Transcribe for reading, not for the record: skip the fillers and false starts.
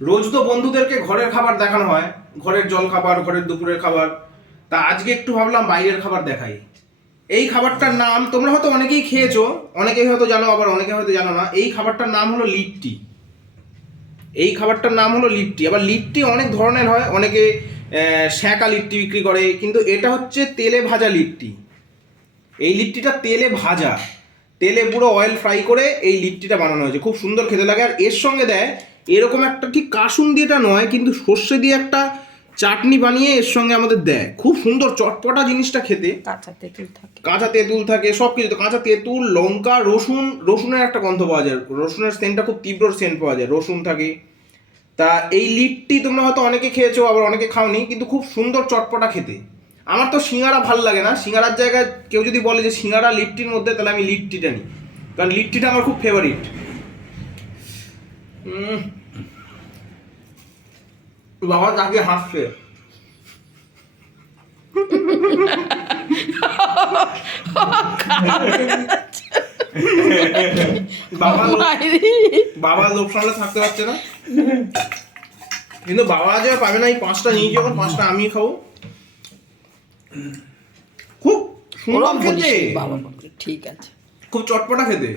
রোজ তো বন্ধুদেরকে ঘরের খাবার দেখানো হয়, ঘরের জল খাবার, ঘরের দুপুরের খাবার। তা আজকে একটু ভাবলাম বাইরের খাবার দেখাই। এই খাবারটার নাম তোমরা হয়তো অনেকেই খেয়েছো, অনেকেই হয়তো জানো, আবার অনেকে হয়তো জানো না। এই খাবারটার নাম হলো লিট্টি। এই খাবারটার নাম হলো লিট্টি। আবার লিট্টি অনেক ধরনের হয়, অনেকে শ্যাঁকা লিট্টি বিক্রি করে, কিন্তু এটা হচ্ছে তেলে ভাজা লিট্টি। এই লিট্টিটা তেলে ভাজা, তেলে পুরো অয়েল ফ্রাই করে এই লিট্টিটা বানানো হয়েছে, খুব সুন্দর খেতে লাগে। আর এর সঙ্গে দেয় এরকম একটা, ঠিক কাসুন দিয়েটা নয়, কিন্তু সর্ষে দিয়ে একটা চাটনি বানিয়ে এর সঙ্গে আমাদের দেয়, খুব সুন্দর চটপটা জিনিসটা খেতে। কাঁচা তেঁতুল থাকে, কাঁচা তেঁতুল থাকে, সব কিছু তো কাঁচা তেঁতুল, লঙ্কা, রসুন, রসুনের একটা গন্ধ পাওয়া যায়, রসুনের সেন্টটা খুব তীব্র সেন্ট পাওয়া যায়, রসুন থাকে। তা এই লিট্টি তোমরা হয়তো অনেকে খেয়েছো, আবার অনেকে খাওনি, কিন্তু খুব সুন্দর চটপটা খেতে। আমার তো সিঙ্গারা ভাল লাগে না, সিঙ্গারার জায়গায় কেউ যদি বলে যে সিঙ্গারা লিট্টির মধ্যে, তাহলে আমি লিট্টিটা নিই, কারণ লিট্টিটা আমার খুব ফেভারিট। বাবা তাকে হাসছে। বাবা লোভ সামলে থাকতে পারছে না, কিন্তু বাবা যে পাবে না। এই 5টা নিয়ে যখন 5টা আমি খাবো। খুব সুন্দর খেতে, বাবা ঠিক আছে, খুব চটপটা খেতে।